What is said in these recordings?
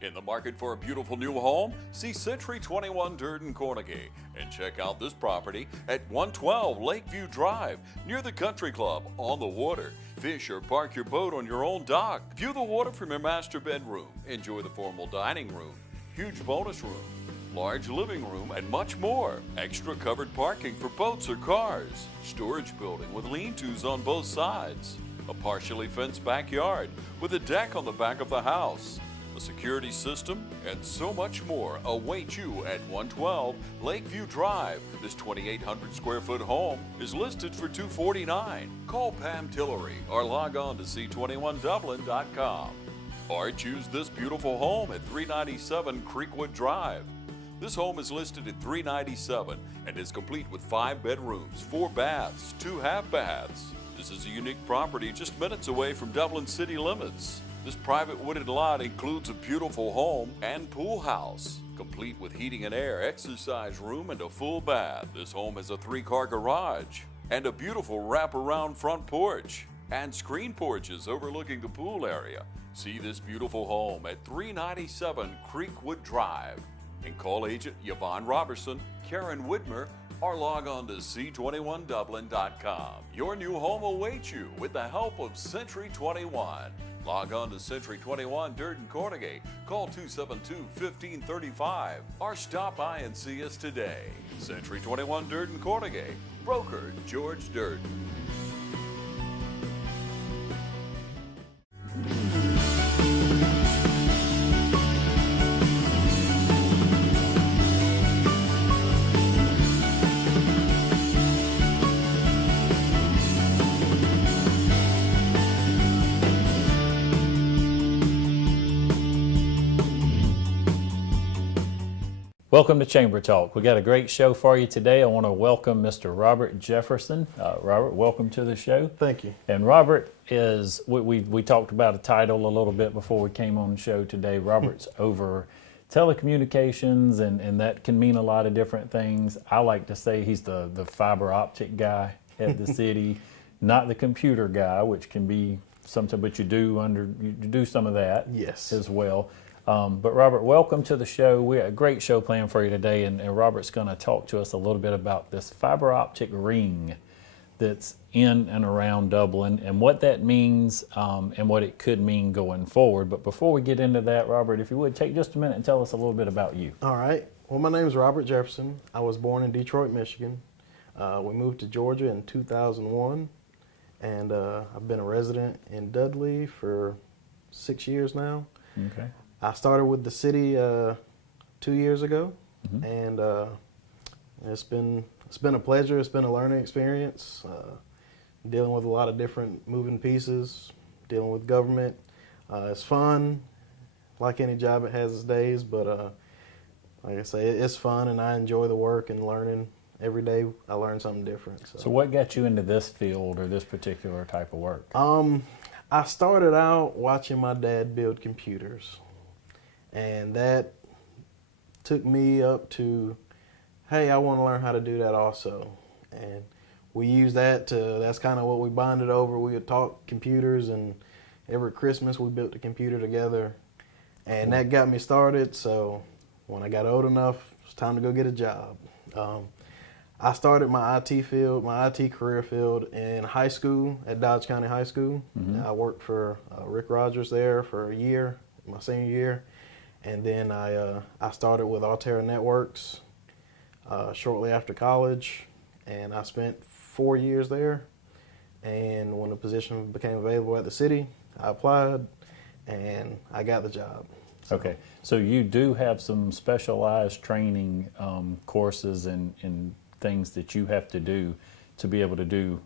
In the market for a beautiful new home? See Century 21 Durden Carnegie and check out this property at 112 Lakeview Drive near the Country Club on the water. Fish or park your boat on your own dock. View the water from your master bedroom. Enjoy the formal dining room, huge bonus room, large living room, and much more. Extra covered parking for boats or cars. Storage building with lean-tos on both sides. A partially fenced backyard with a deck on the back of the house. A security system, and so much more await you at 112 Lakeview Drive. This 2,800 square foot home is listed for $249. Call Pam Tillery or log on to c21dublin.com. Or choose this beautiful home at 397 Creekwood Drive. This home is listed at $397 and is complete with 5 bedrooms, 4 baths, 2 half baths. This is a unique property just minutes away from Dublin city limits. This private wooded lot includes a beautiful home and pool house, complete with heating and air, exercise room, and a full bath. This home has a 3-car garage and a beautiful wraparound front porch and screen porches overlooking the pool area. See this beautiful home at 397 Creekwood Drive and call agent Yvonne Robertson, Karen Whitmer, or log on to c21dublin.com. Your new home awaits you with the help of Century 21. Log on to Century 21 Durden Carnegie. Call 272-1535 or stop by and see us today. Century 21 Durden Carnegie. Broker George Durden. Welcome to Chamber Talk. We got a great show for you today. I want to welcome Mr. Robert Jefferson. Robert, welcome to the show. Thank you. And Robert is, we talked about a title a little bit before we came on the show today. Robert's over telecommunications, and that can mean a lot of different things. I like to say he's the fiber optic guy at the city, not the computer guy, which can be something, but you do some of that as well. But Robert, welcome to the show. We have a great show planned for you today, and Robert's going to talk to us a little bit about this fiber optic ring that's in and around Dublin and what that means and what it could mean going forward. But before we get into that, Robert, if you would take just a minute and tell us a little bit about you. All right. Well, my name is Robert Jefferson. I was born in Detroit, Michigan. We moved to Georgia in 2001, and I've been a resident in Dudley for 6 years now. Okay. I started with the city 2 years ago, and it's been a pleasure. It's been a learning experience, dealing with a lot of different moving pieces, dealing with government. It's fun. Like any job, it has its days, but like I say, it's fun, and I enjoy the work and learning. Every day I learn something different. So what got you into this field or this particular type of work? I started out watching my dad build computers. And that took me up to, hey, I want to learn how to do that also. And we used that's kind of what we bonded over. We would talk computers, and every Christmas we built a computer together. And that got me started. So when I got old enough, it was time to go get a job. I started my IT career field in high school at Dodge County High School. I worked for Rick Rogers there for a year, my senior year. And then I started with Altera Networks shortly after college, and I spent 4 years there. And when the position became available at the city, I applied, and I got the job. Okay, so you do have some specialized training courses and things that you have to do to be able to do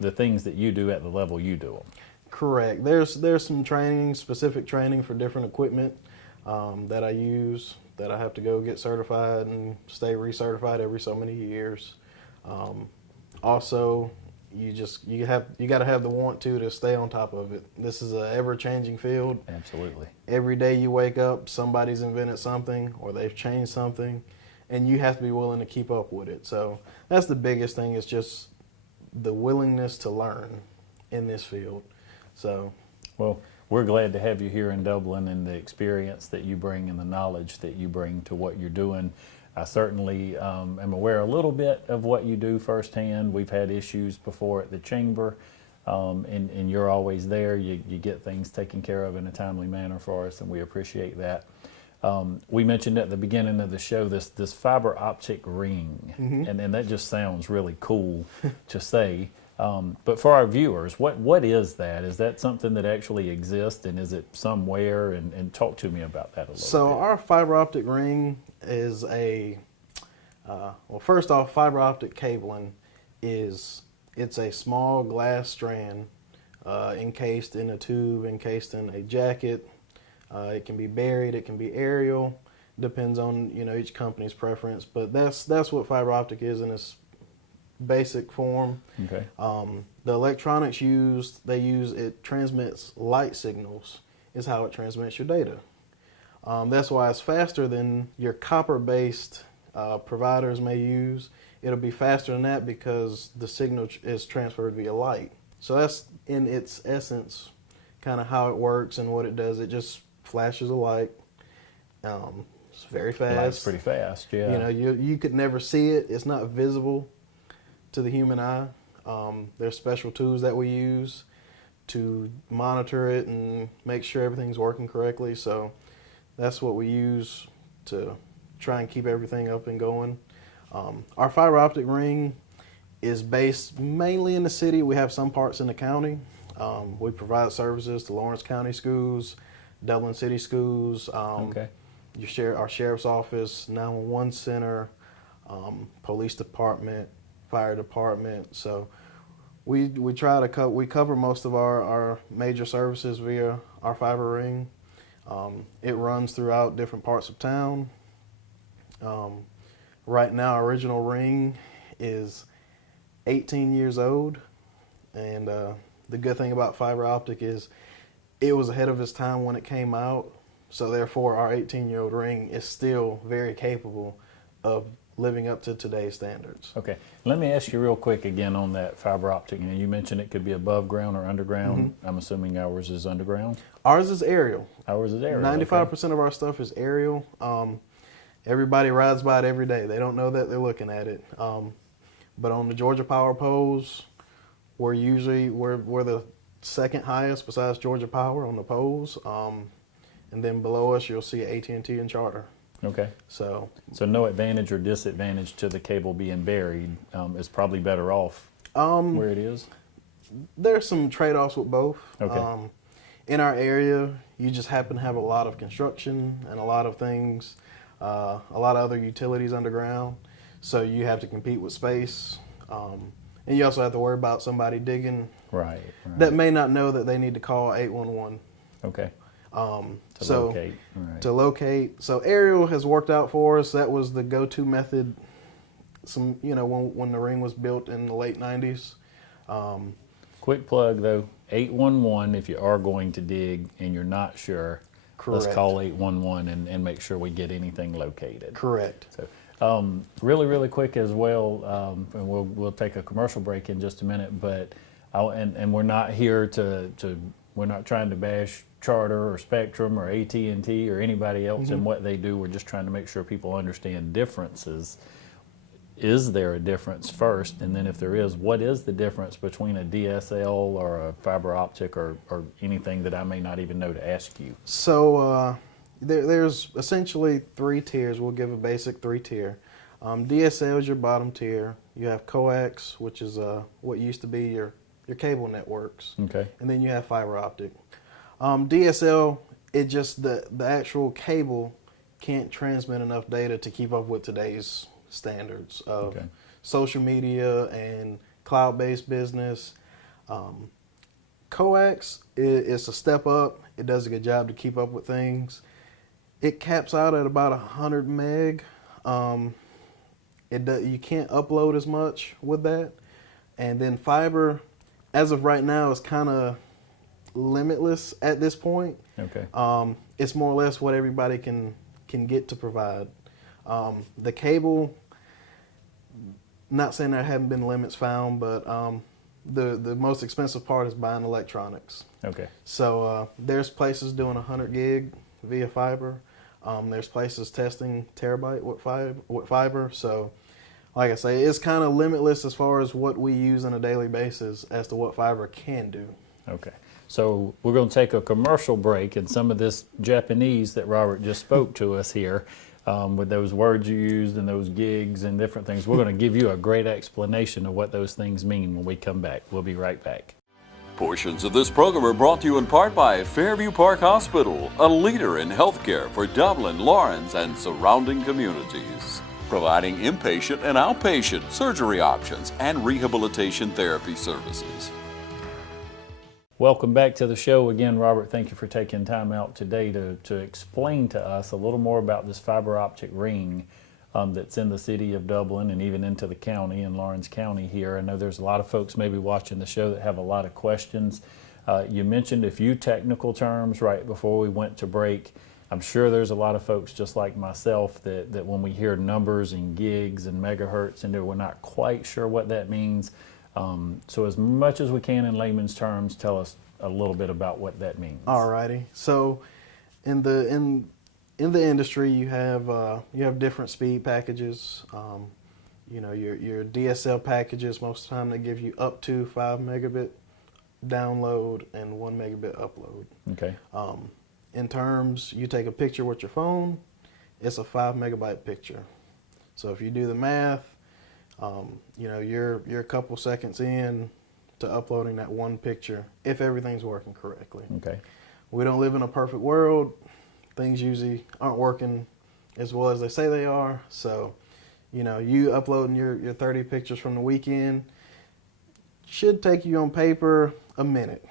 the things that you do at the level you do them. Correct. There's some training, specific training for different equipment that I use, that I have to go get certified and stay recertified every so many years. Also, you got to have the want to stay on top of it. This is an ever-changing field. Absolutely. Every day you wake up, somebody's invented something or they've changed something, and you have to be willing to keep up with it. So that's the biggest thing, is just the willingness to learn in this field. So, well, we're glad to have you here in Dublin and the experience that you bring and the knowledge that you bring to what you're doing. I certainly am aware a little bit of what you do firsthand. We've had issues before at the chamber, and you're always there. You get things taken care of in a timely manner for us, and we appreciate that. We mentioned at the beginning of the show this fiber optic ring, and that just sounds really cool to say. But for our viewers, what is that? Is that something that actually exists, and is it somewhere? And talk to me about that a little bit. So our fiber optic ring is well, first off, fiber optic cabling it's a small glass strand encased in a tube, encased in a jacket. It can be buried, it can be aerial, depends on each company's preference. But that's what fiber optic is in its basic form. Okay. The electronics it transmits light signals, is how it transmits your data. That's why it's faster than your copper-based providers may use. It'll be faster than that because the signal is transferred via light. So that's in its essence kind of how it works and what it does. It just flashes a light. It's very fast. Light's pretty fast, yeah. You could never see it. It's not visible to the human eye. There's special tools that we use to monitor it and make sure everything's working correctly. So that's what we use to try and keep everything up and going. Our fiber optic ring is based mainly in the city. We have some parts in the county. We provide services to Lawrence County schools, Dublin City schools, Okay. our sheriff's office, 911 center, police department, fire department. So we cover most of our major services via our fiber ring. It runs throughout different parts of town. Right now, our original ring is 18 years old, and the good thing about fiber optic is it was ahead of its time when it came out. So therefore, our 18-year-old ring is still very capable of living up to today's standards. Okay. Let me ask you real quick again on that fiber optic. You mentioned it could be above ground or underground. I'm assuming ours is underground. Ours is aerial. Ours is aerial. 95% of our stuff is aerial. Everybody rides by it every day. They don't know that they're looking at it. But on the Georgia Power poles, we're the second highest besides Georgia Power on the poles. And then below us, you'll see AT&T and Charter. Okay. So no advantage or disadvantage to the cable being buried. It's probably better off where it is. There's some trade-offs with both. Okay. In our area, you just happen to have a lot of construction and a lot of things, a lot of other utilities underground. So you have to compete with space. And you also have to worry about somebody digging Right. that may not know that they need to call 811. Okay. Locate. Right. To locate. So aerial has worked out for us. That was the go-to method. When the ring was built in the late 90s. Quick plug though, 811 if you are going to dig and you're not sure. Correct. Let's call 811 and make sure we get anything located. Correct. So, really quick as well, and we'll take a commercial break in just a minute. But and we're not here we're not trying to bash Charter or Spectrum or AT&T or anybody else in what they do. We're just trying to make sure people understand differences. Is there a difference first? And then if there is, what is the difference between a DSL or a fiber optic or anything that I may not even know to ask you? So there's essentially 3 tiers. We'll give a basic 3-tier. DSL is your bottom tier. You have coax, which is what used to be your cable networks. Okay. And then you have fiber optic. DSL, the actual cable can't transmit enough data to keep up with today's standards of social media and cloud-based business. Coax is a step up. It does a good job to keep up with things. It caps out at about 100 meg. You can't upload as much with that. And then fiber, as of right now, is kind of limitless at this point. Okay. It's more or less what everybody can get to provide. The cable, not saying there haven't been limits found, but the most expensive part is buying electronics. Okay. So there's places doing 100 gig via fiber. There's places testing terabyte with fiber. So, like I say, it's kind of limitless as far as what we use on a daily basis as to what fiber can do. Okay. So we're going to take a commercial break, and some of this Japanese that Robert just spoke to us here, with those words you used and those gigs and different things, we're going to give you a great explanation of what those things mean when we come back. We'll be right back. Portions of this program are brought to you in part by Fairview Park Hospital, a leader in healthcare for Dublin, Lawrence, and surrounding communities, providing inpatient and outpatient surgery options and rehabilitation therapy services. Welcome back to the show again, Robert. Thank you for taking time out today to explain to us a little more about this fiber optic ring that's in the city of Dublin and even into the county, in Lawrence County here. I know there's a lot of folks maybe watching the show that have a lot of questions. You mentioned a few technical terms right before we went to break. I'm sure there's a lot of folks just like myself that when we hear numbers and gigs and megahertz and we're not quite sure what that means. So as much as we can in layman's terms, tell us a little bit about what that means. Alrighty. So in the industry, you have different speed packages. You know, your DSL packages, most of the time they give you up to 5 megabit download and 1 megabit upload. Okay. In terms, you take a picture with your phone, it's a 5 megabyte picture. So if you do the math, you know, you're a couple seconds in to uploading that one picture if everything's working correctly. Okay. We don't live in a perfect world. Things usually aren't working as well as they say they are. So, you know, you uploading your 30 pictures from the weekend should take you on paper a minute.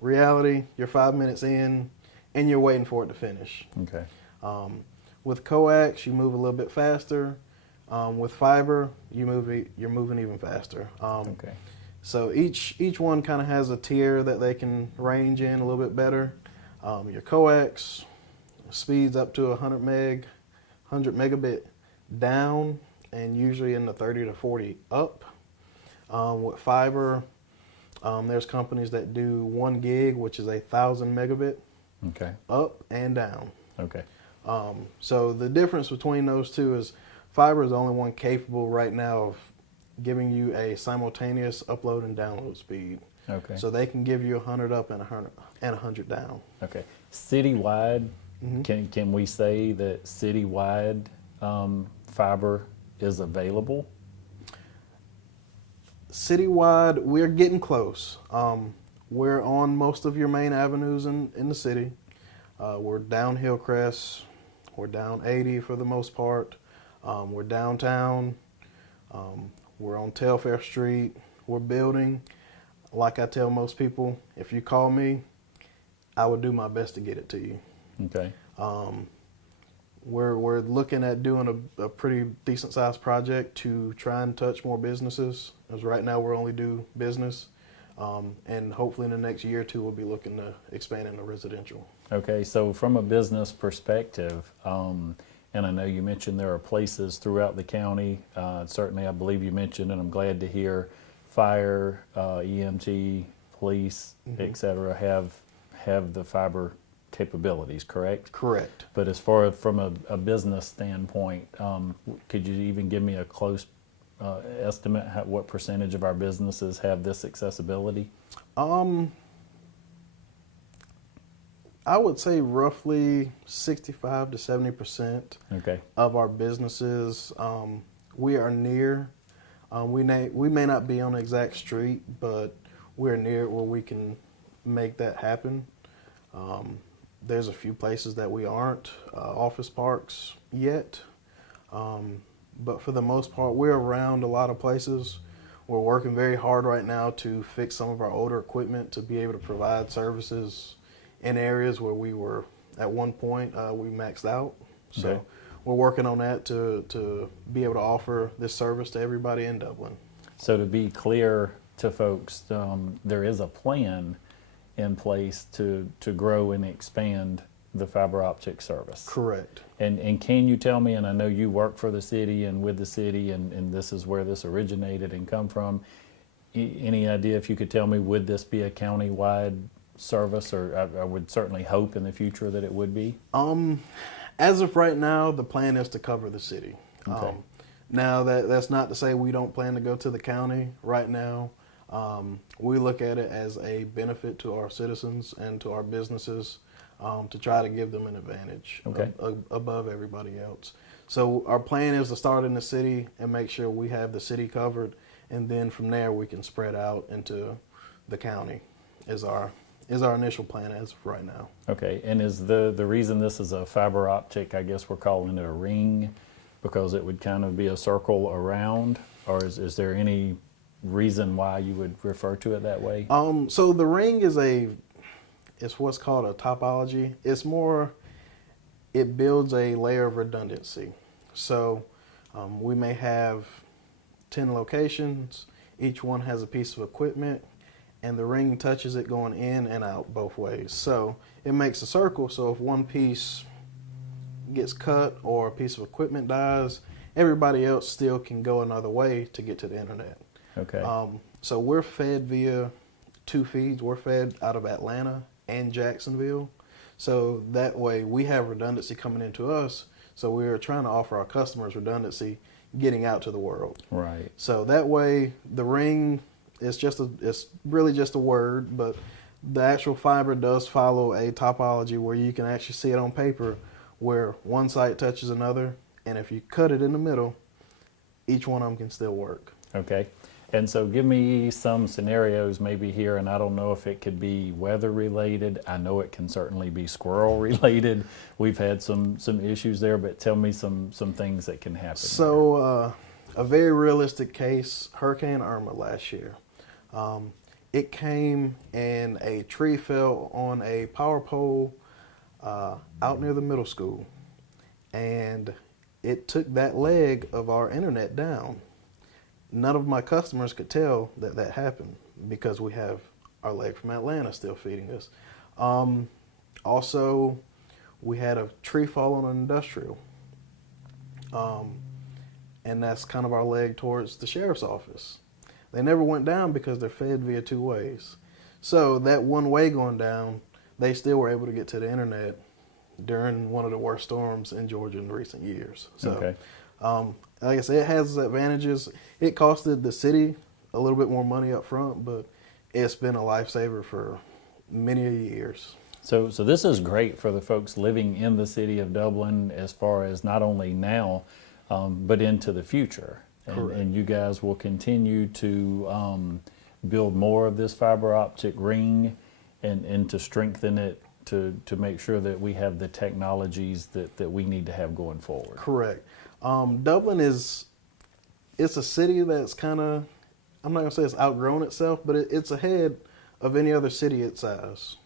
Reality, you're 5 minutes in and you're waiting for it to finish. Okay. With coax, you move a little bit faster. With fiber, you're moving even faster. Okay. So each one kind of has a tier that they can range in a little bit better. Your coax speeds up to 100 megabit down, and usually in the 30 to 40 up. With fiber, there's companies that do 1 gig, which is 1,000 megabit Okay. up and down. Okay. So the difference between those two is fiber is the only one capable right now of giving you a simultaneous upload and download speed. Okay. So they can give you 100 up and 100 down. Okay. Citywide, Mm-hmm. can we say that citywide fiber is available? Citywide, we're getting close. We're on most of your main avenues in the city. We're down Hillcrest. We're down 80 for the most part. We're downtown. We're on Telfair Street. We're building. Like I tell most people, if you call me, I would do my best to get it to you. Okay. We're looking at doing a pretty decent sized project to try and touch more businesses. As right now we're only do business, and hopefully in the next year or two we'll be looking to expand into residential. Okay, so from a business perspective, and I know you mentioned there are places throughout the county, certainly I believe you mentioned, and I'm glad to hear, fire, EMT, police, et cetera, have the fiber capabilities, correct? Correct. But as far as from a business standpoint, could you even give me a close estimate what percentage of our businesses have this accessibility? I would say roughly 65 to 70% Okay. of our businesses we are near. We may not be on the exact street, but we're near where we can make that happen. There's a few places that we aren't, office parks yet, but for the most part, we're around a lot of places. We're working very hard right now to fix some of our older equipment to be able to provide services in areas where we were at one point we maxed out. So Okay. we're working on that to be able to offer this service to everybody in Dublin. So to be clear to folks, there is a plan in place to grow and expand the fiber optic service. Correct. And can you tell me, and I know you work for the city and with the city, and this is where this originated and come from, any idea if you could tell me, would this be a county-wide service, or I would certainly hope in the future that it would be? As of right now, the plan is to cover the city. Okay. Now that's not to say we don't plan to go to the county right now. We look at it as a benefit to our citizens and to our businesses, to try to give them an advantage above everybody else. So our plan is to start in the city and make sure we have the city covered, and then from there we can spread out into the county is our initial plan as of right now. Okay, and is the reason this is a fiber optic, I guess we're calling it a ring, because it would kind of be a circle around, or is there any reason why you would refer to it that way? So the ring is it's what's called a topology. It's more, it builds a layer of redundancy. So we may have 10 locations, each one has a piece of equipment, and the ring touches it going in and out both ways. So it makes a circle, so if one piece gets cut or a piece of equipment dies, everybody else still can go another way to get to the internet. Okay. So we're fed via 2 feeds. We're fed out of Atlanta and Jacksonville. So that way we have redundancy coming into us. So we're trying to offer our customers redundancy getting out to the world. Right. So that way the ring is it's really just a word, but the actual fiber does follow a topology where you can actually see it on paper where one site touches another, and if you cut it in the middle, each one of them can still work. Okay. And so give me some scenarios maybe here, and I don't know if it could be weather related. I know it can certainly be squirrel related. We've had some issues there, but tell me some things that can happen. So a very realistic case, Hurricane Irma last year. It came and a tree fell on a power pole out near the middle school, and it took that leg of our internet down. None of my customers could tell that happened because we have our leg from Atlanta still feeding us. Also, we had a tree fall on an industrial, and that's kind of our leg towards the sheriff's office. They never went down because they're fed via 2 ways. So that one way going down, they still were able to get to the internet during one of the worst storms in Georgia in recent years. So, Okay. Like I said, it has advantages. It costed the city a little bit more money up front, but it's been a lifesaver for many years. So this is great for the folks living in the city of Dublin as far as not only now, but into the future. And you guys will continue to build more of this fiber optic ring and to strengthen it to make sure that we have the technologies that we need to have going forward. Correct. Dublin it's a city that's kind of, I'm not going to say it's outgrown itself, but it's ahead of any other city its size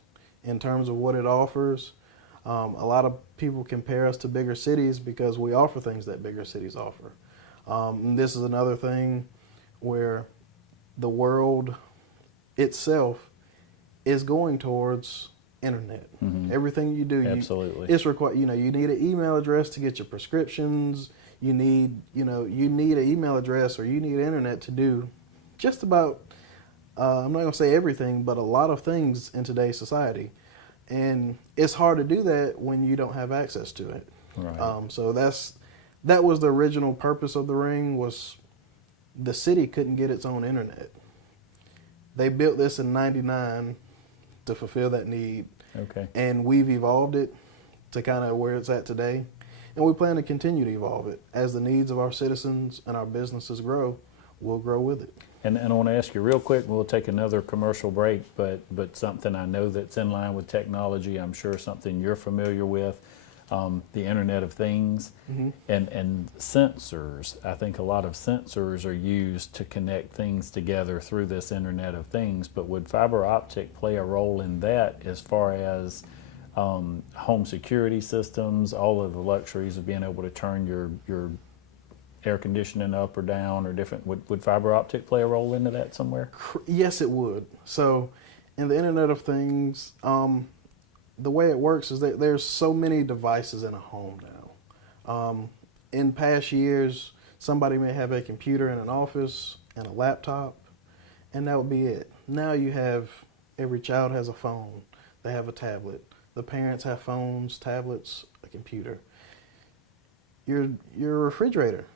in terms of what it offers. A lot of people compare us to bigger cities because we offer things that bigger cities offer. And this is another thing where the world itself is going towards internet. Mm-hmm. Everything you do, Absolutely. It's required. You need an email address to get your prescriptions. You need an email address, or you need internet to do just about. I'm not going to say everything, but a lot of things in today's society, and it's hard to do that when you don't have access to it. Right. So that was the original purpose of the ring. Was the city couldn't get its own internet. They built this in '99 to fulfill that need. Okay. And we've evolved it to kind of where it's at today. And we plan to continue to evolve it. As the needs of our citizens and our businesses grow, we'll grow with it. And I want to ask you real quick, we'll take another commercial break, but something I know that's in line with technology, I'm sure something you're familiar with, the Internet of Things, Mm-hmm. and sensors. I think a lot of sensors are used to connect things together through this Internet of Things, but would fiber optic play a role in that as far as home security systems, all of the luxuries of being able to turn your air conditioning up or down or different? Would fiber optic play a role into that somewhere? Yes, it would. So in the Internet of Things, the way it works is that there's so many devices in a home now. In past years, somebody may have a computer in an office and a laptop, and that would be it. Now you have, every child has a phone, they have a tablet. The parents have phones, tablets, a computer. Your refrigerator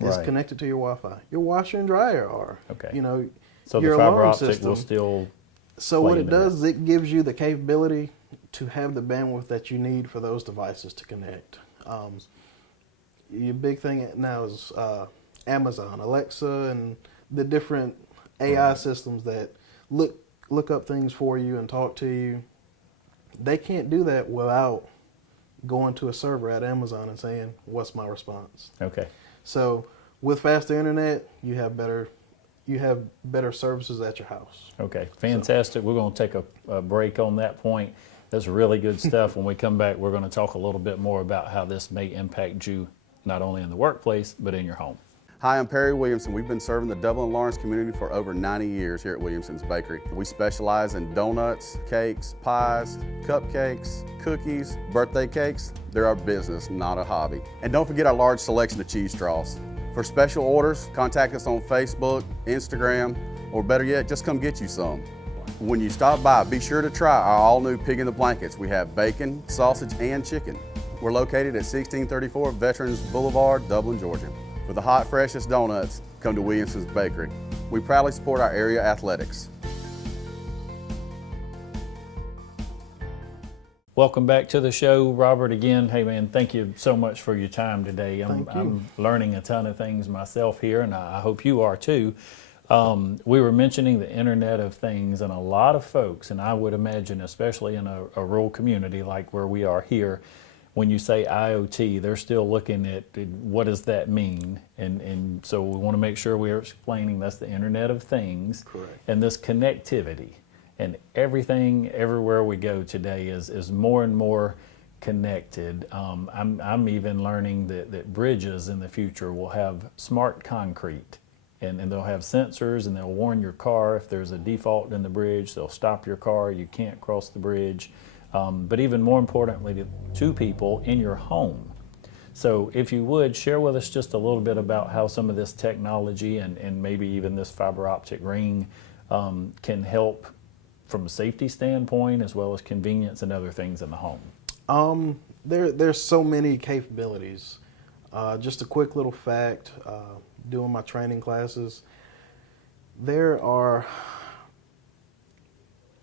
is Right. connected to your Wi-Fi. Your washer and dryer are. Okay. You know, So your the fiber alarm optic system. will still So play what it into that. does is it gives you the capability to have the bandwidth that you need for those devices to connect. Your big thing now is Amazon, Alexa, and the different AI systems that look up things for you and talk to you. They can't do that without going to a server at Amazon and saying, "What's my response?" Okay. So with faster internet, you have better services at your house. Okay, fantastic. We're going to take a break on that point. That's really good stuff. When we come back, we're going to talk a little bit more about how this may impact you not only in the workplace, but in your home. Hi, I'm Perry Williamson. We've been serving the Dublin Lawrence community for over 90 years here at Williamson's Bakery. We specialize in donuts, cakes, pies, cupcakes, cookies, birthday cakes. They're our business, not a hobby. And don't forget our large selection of cheese straws. For special orders, contact us on Facebook, Instagram, or better yet, just come get you some. When you stop by, be sure to try our all-new Pig in the Blankets. We have bacon, sausage, and chicken. We're located at 1634 Veterans Boulevard, Dublin, Georgia. For the hot, freshest donuts, come to Williamson's Bakery. We proudly support our area athletics. Welcome back to the show, Robert. Again, hey man, thank you so much for your time today. Thank you. I'm learning a ton of things myself here, and I hope you are too. We were mentioning the Internet of Things, and a lot of folks, and I would imagine especially in a rural community like where we are here, when you say IoT, they're still looking at what does that mean, and so we want to make sure we're explaining that's the Internet of Things. Correct. And this connectivity, and everything everywhere we go today is more and more connected. I'm even learning that bridges in the future will have smart concrete, and they'll have sensors, and they'll warn your car if there's a default in the bridge. They'll stop your car, you can't cross the bridge. But even more importantly to people in your home. So if you would, share with us just a little bit about how some of this technology and maybe even this fiber optic ring can help from a safety standpoint as well as convenience and other things in the home. There's so many capabilities. Just a quick little fact, doing my training classes,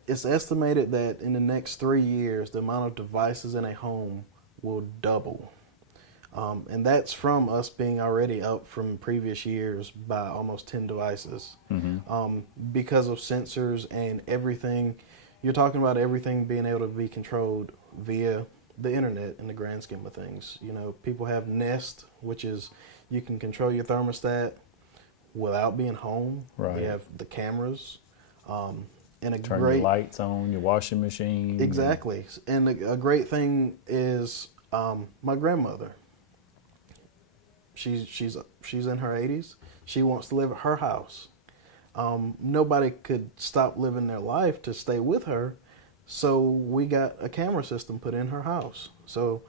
it's estimated that in the next 3 years, the amount of devices in a home will double. And that's from us being already up from previous years by almost 10 devices. Because of sensors and everything. You're talking about everything being able to be controlled via the internet in the grand scheme of things. You know, people have Nest, which is you can control your thermostat without being home. Right. You have the cameras. And a Turn great your lights on, your washing machine. Exactly. And a great thing is my grandmother. She's in her 80s. She wants to live at her house. Nobody could stop living their life to stay with her, so we got a camera system put in her house. So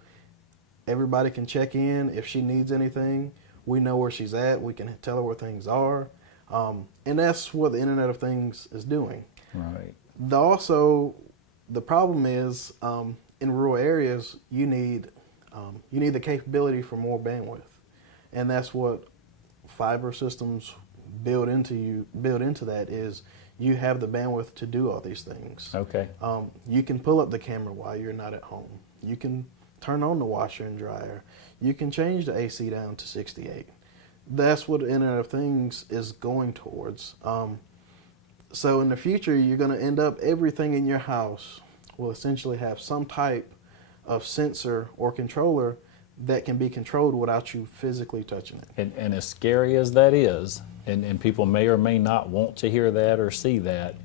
everybody can check in if she needs anything. We know where she's at. We can tell her where things are. And that's what the Internet of Things is doing. Right. The problem is in rural areas you need the capability for more bandwidth, and that's what fiber systems build into that is you have the bandwidth to do all these things. Okay. You can pull up the camera while you're not at home. You can turn on the washer and dryer. You can change the AC down to 68. That's what the Internet of Things is going towards. So in the future, you're going to end up everything in your house will essentially have some type of sensor or controller that can be controlled without you physically touching it. And as scary as that is, and people may or may not want to hear that or see that,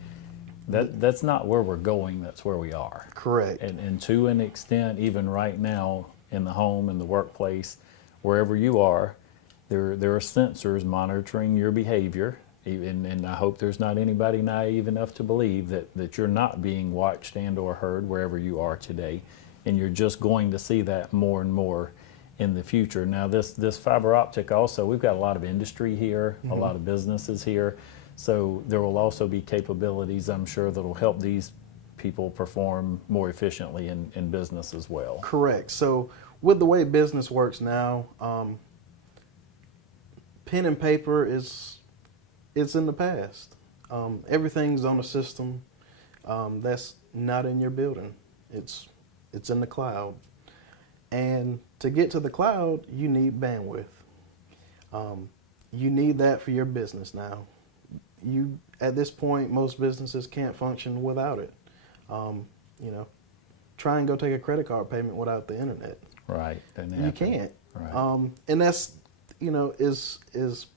that's not where we're going, that's where we are. Correct. And to an extent, even right now, in the home, in the workplace, wherever you are, there are sensors monitoring your behavior. And I hope there's not anybody naive enough to believe that you're not being watched and or heard wherever you are today. And you're just going to see that more and more in the future. Now this fiber optic also, we've got a lot of industry here, a lot of businesses here. So there will also be capabilities, I'm sure, that will help these people perform more efficiently in business as well. Correct. So with the way business works now, pen and paper it's in the past. Everything's on a system that's not in your building. It's in the cloud. And to get to the cloud, you need bandwidth. You need that for your business now. At this point, most businesses can't function without it. Try and go take a credit card payment without the internet. Right. You can't. Right. And that's, is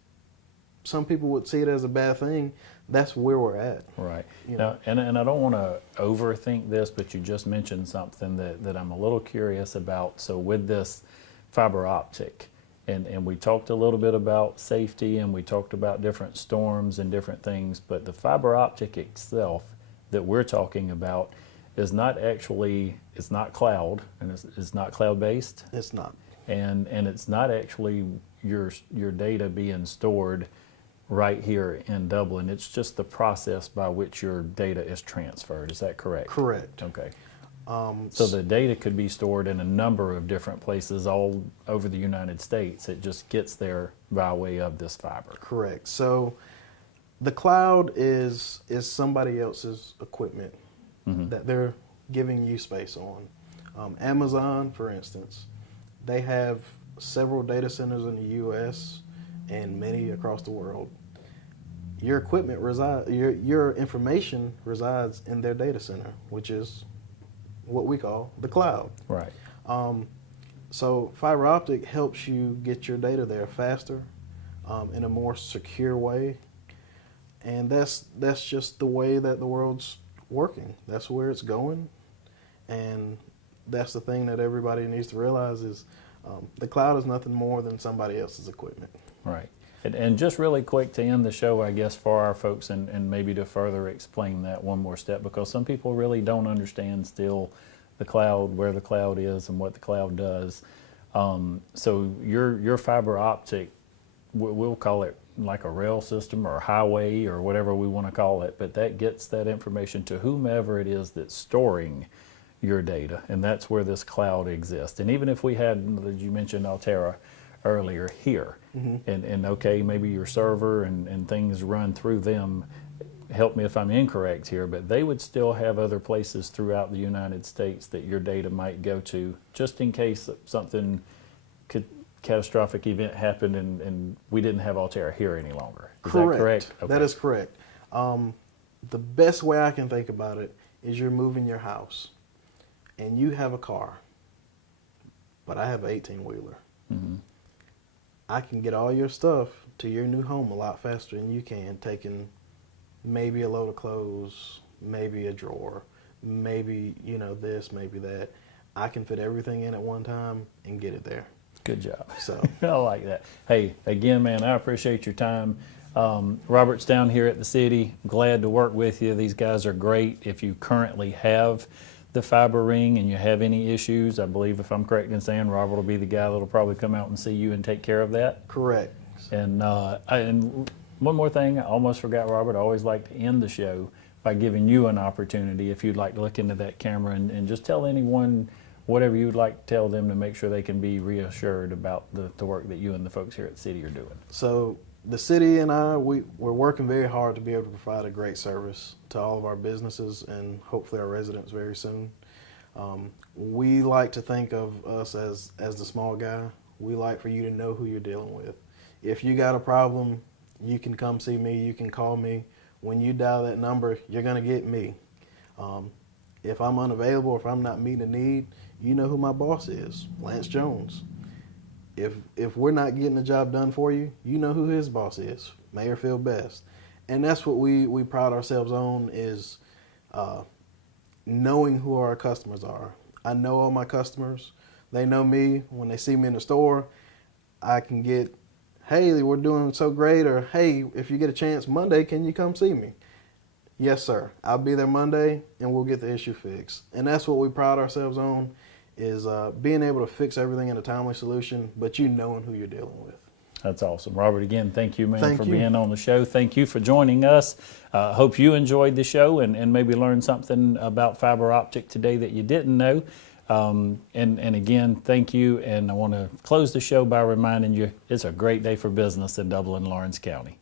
some people would see it as a bad thing. That's where we're at. Right. You Now, and I don't want to overthink this, but you just mentioned something that I'm a little curious about. So with this fiber optic, and we talked a little bit about safety, and we talked about different storms and different things, but the fiber optic itself that we're talking about is not actually, it's not cloud, and it's not cloud-based. It's not. And it's not actually your data being stored right here in Dublin. It's just the process by which your data is transferred. Is that correct? Correct. Okay. So the data could be stored in a number of different places all over the United States. It just gets there by way of this fiber. Correct. So the cloud is somebody else's equipment that they're giving you space on. Amazon, for instance, they have several data centers in the U.S. and many across the world. Your equipment your information resides in their data center, which is what we call the cloud. Right. So fiber optic helps you get your data there faster, in a more secure way, and that's just the way that the world's working. That's where it's going, and that's the thing that everybody needs to realize is the cloud is nothing more than somebody else's equipment. Right. And just really quick to end the show, I guess, for our folks, and maybe to further explain that one more step, because some people really don't understand still the cloud, where the cloud is and what the cloud does. So your fiber optic, we'll call it like a rail system or highway or whatever we want to call it, but that gets that information to whomever it is that's storing your data, and that's where this cloud exists. And even if we had, as you mentioned, Altera earlier here, and okay, maybe your server and things run through them, help me if I'm incorrect here, but they would still have other places throughout the United States that your data might go to, just in case something catastrophic event happened and we didn't have Altera here any longer. Is that correct? Okay. That is correct. The best way I can think about it is you're moving your house and you have a car, but I have an 18-wheeler. I can get all your stuff to your new home a lot faster than you can, taking maybe a load of clothes, maybe a drawer, maybe, this, maybe that. I can fit everything in at one time and get it there. Good job. So I like that. Hey, again, man, I appreciate your time. Robert's down here at the city. Glad to work with you. These guys are great. If you currently have the fiber ring and you have any issues, I believe, if I'm correct in saying, Robert will be the guy that'll probably come out and see you and take care of that. correct. And one more thing, I almost forgot, Robert. I always like to end the show by giving you an opportunity, if you'd like to look into that camera and just tell anyone whatever you'd like to tell them to make sure they can be reassured about the work that you and the folks here at the city are doing. So the city and we're working very hard to be able to provide a great service to all of our businesses and hopefully our residents very soon. We like to think of us as the small guy. We like for you to know who you're dealing with. If you got a problem, you can come see me, you can call me. When you dial that number, you're gonna get me. If I'm unavailable, if I'm not meeting a need, you know who my boss is, Lance Jones. If we're not getting the job done for you, you know who his boss is, Mayor Phil Best. And that's what we pride ourselves on is knowing who our customers are. I know all my customers. They know me. When they see me in the store, I can get, hey, we're doing so great, or hey, if you get a chance Monday, can you come see me? Yes, sir. I'll be there Monday, and we'll get the issue fixed. And that's what we pride ourselves on, is being able to fix everything in a timely solution, but you knowing who you're dealing with. That's awesome. Robert, again, thank you, man, Thank for you. being on the show. Thank you for joining us. Hope you enjoyed the show and maybe learned something about fiber optic today that you didn't know. And again, thank you. And I want to close the show by reminding you it's a great day for business in Dublin, Lawrence County.